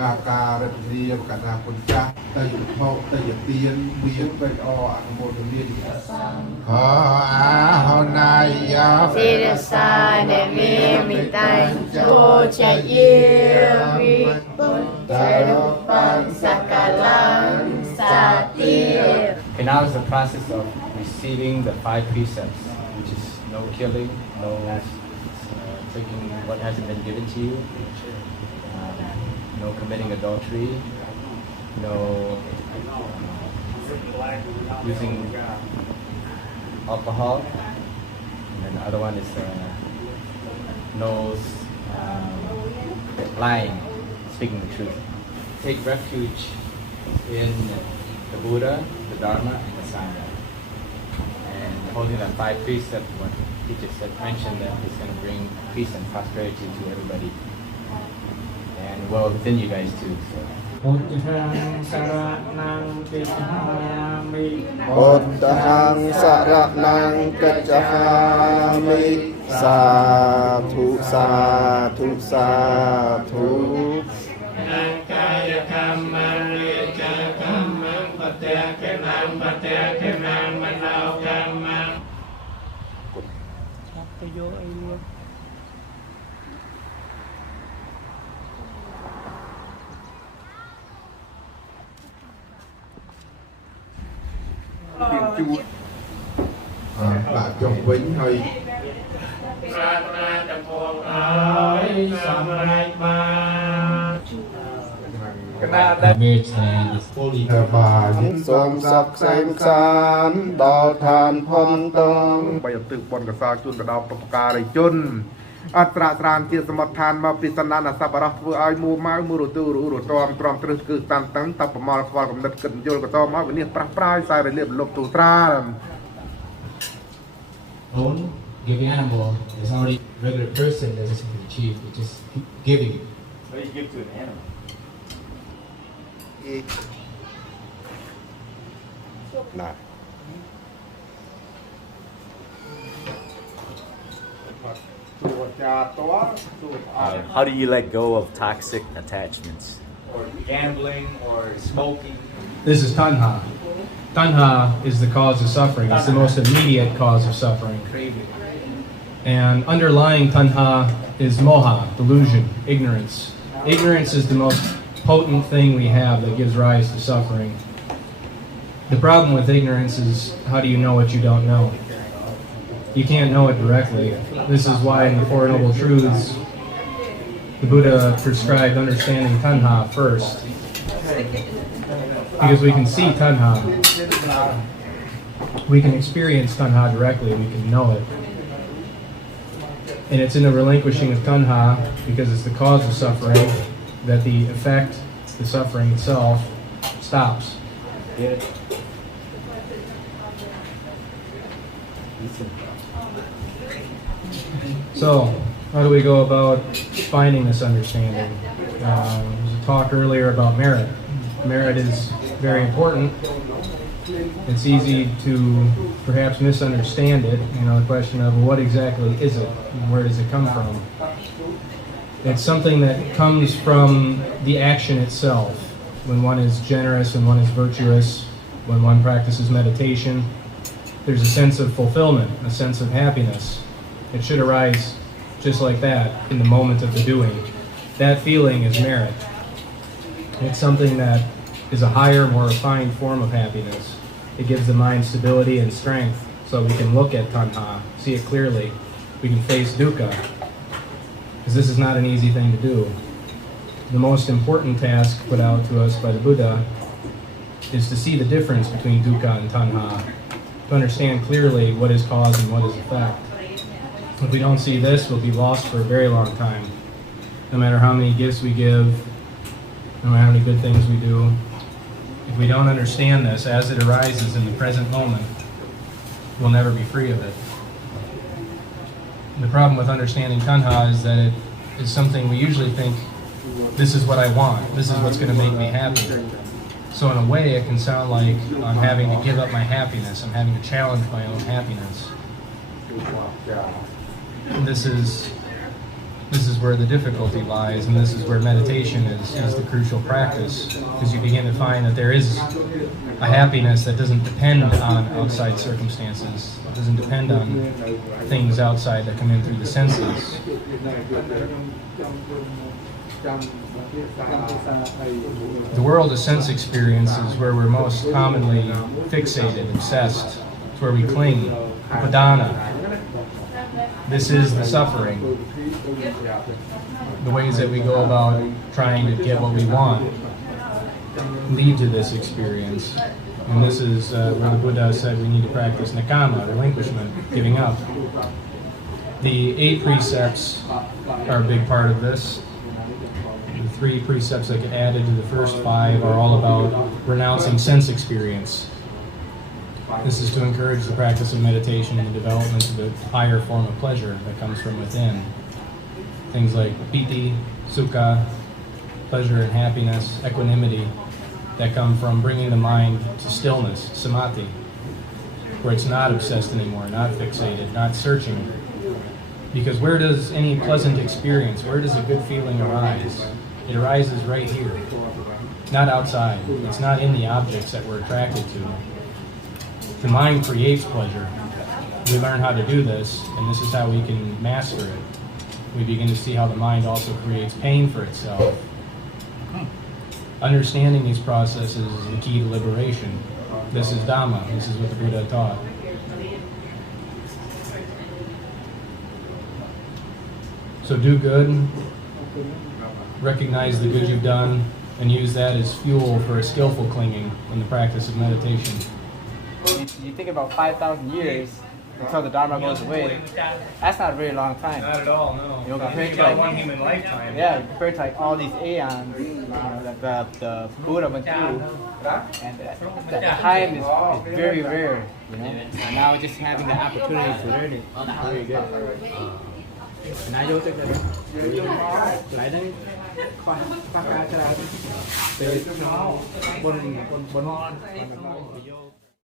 ការរត់រៀបកណ្ដាពុញ្ចាស់ទៅយុទ្ធមកទៅយទានមានបិអអនុមោទនាខអាហណាយាសេរសានេមេមិតាញ់ចូលជាយាវិពុទ្ធរូបសកាលាសាតិ And now is the process of receiving the 5 precepts, which is no killing, no taking what hasn't been given to you, no committing adultery, no using alcohol, and then the other one is no lying, speaking the truth. Take refuge in the Buddha, the Dharma, and the Sangha. And holding that 5 precepts, what he just said, mentioned that it's going to bring peace and prosperity to everybody. And well, within you guys too. So. พุทธังสรณังติสามิ ពុទ្ធังសរណังកិច្ចហាមិសាធុសាធុសាធុ นังกายกรรมังเวจกรรมังปัจจยกรรมังปัจจยกรรมังมโนกรรมังประโยชน์ไอ้เรื่อง bạn chồng vĩnh hơi ปรารถนาจะพวงเอาสำเร็จมา bà xóm sọc xem sán đo than phong tông បីអទឹកប៉ុនកសោជូនទៅដល់ប្រការរិជនអត្រាស្រានជាសមត្ថានមកពីសណ្ដានអសប្បុរសធ្វើឲ្យមួម៉ៅមួរទូរតមទ្រាំទ្រឹសគឺតាំងតឹងតបប្រមល់ខ្វល់កំណត់គិតយល់កតមកវិនិច្ឆ័យប្រាស់ប្រាយខ្សែរលៀបលុបទូត្រា Don't give the animal is already regular person that doesn't achieve, it's just giving it. What do you give to an animal? này How do you let go of toxic attachments? Or gambling or smoking? This is tanha. Tanha is the cause of suffering. It's the most immediate cause of suffering. Craving. And underlying tanha is moha, delusion, ignorance. Ignorance is the most potent thing we have that gives rise to suffering. The problem with ignorance is, how do you know what you don't know? You can't know it directly. This is why in the Four Noble Truths, the Buddha prescribed understanding tanha first. Because we can see tanha. We can experience tanha directly, we can know it. And it's in the relinquishing of tanha, because it's the cause of suffering, that the effect, the suffering itself, stops. So, how do we go about finding this understanding? There was a talk earlier about merit. Merit is very important. It's easy to perhaps misunderstand it. You know, the question of what exactly is it and where does it come from? It's something that comes from the action itself. When one is generous and one is virtuous, when one practices meditation, there's a sense of fulfillment, a sense of happiness. It should arise just like that in the moment of the doing. That feeling is merit. It's something that is a higher, more refined form of happiness. It gives the mind stability and strength so we can look at tanha, see it clearly. We can face dukkha, because this is not an easy thing to do. The most important task put out to us by the Buddha is to see the difference between dukkha and tanha, to understand clearly what is cause and what is effect. If we don't see this, we'll be lost for a very long time. No matter how many gifts we give, no matter how many good things we do, if we don't understand this as it arises in the present moment, we'll never be free of it. The problem with understanding tanha is that it is something we usually think, this is what I want, this is what's going to make me happy. So in a way, it can sound like I'm having to give up my happiness, I'm having to challenge my own happiness. This is This is where the difficulty lies, and this is where meditation is the crucial practice, because you begin to find that there is a happiness that doesn't depend on outside circumstances, it doesn't depend on things outside that come in through the senses. The world of sense experiences, where we're most commonly fixated, obsessed, it's where we cling, upadana. This is the suffering. The ways that we go about trying to get what we want lead to this experience. And this is where the Buddha said we need to practice nakama, relinquishment, giving up. The 8 precepts are a big part of this. The 3 precepts that get added to the first 5 are all about renouncing sense experience. This is to encourage the practice of meditation and the development of the higher form of pleasure that comes from within. Things like piti, sukha, pleasure and happiness, equanimity, that come from bringing the mind to stillness, samadhi, where it's not obsessed anymore, not fixated, not searching. Because where does any pleasant experience, where does a good feeling arise? It arises right here, not outside. It's not in the objects that we're attracted to. The mind creates pleasure. We learn how to do this, and this is how we can master it. We begin to see how the mind also creates pain for itself. Understanding these processes is the key to liberation. This is Dhamma. This is what the Buddha taught. So do good, recognize the good you've done, and use that as fuel for a skillful clinging in the practice of meditation. You think about 5,000 years until the Dharma goes away. That's not a very long time. Not at all, no. You know, compared to about like one human lifetime. yeah, compared to like all these aeons that the Buddha went through, and the time is very rare. You know, and now just having the opportunity to learn it is very good. นายกจะเป็นหลายได้ประกาศจะเป็นบน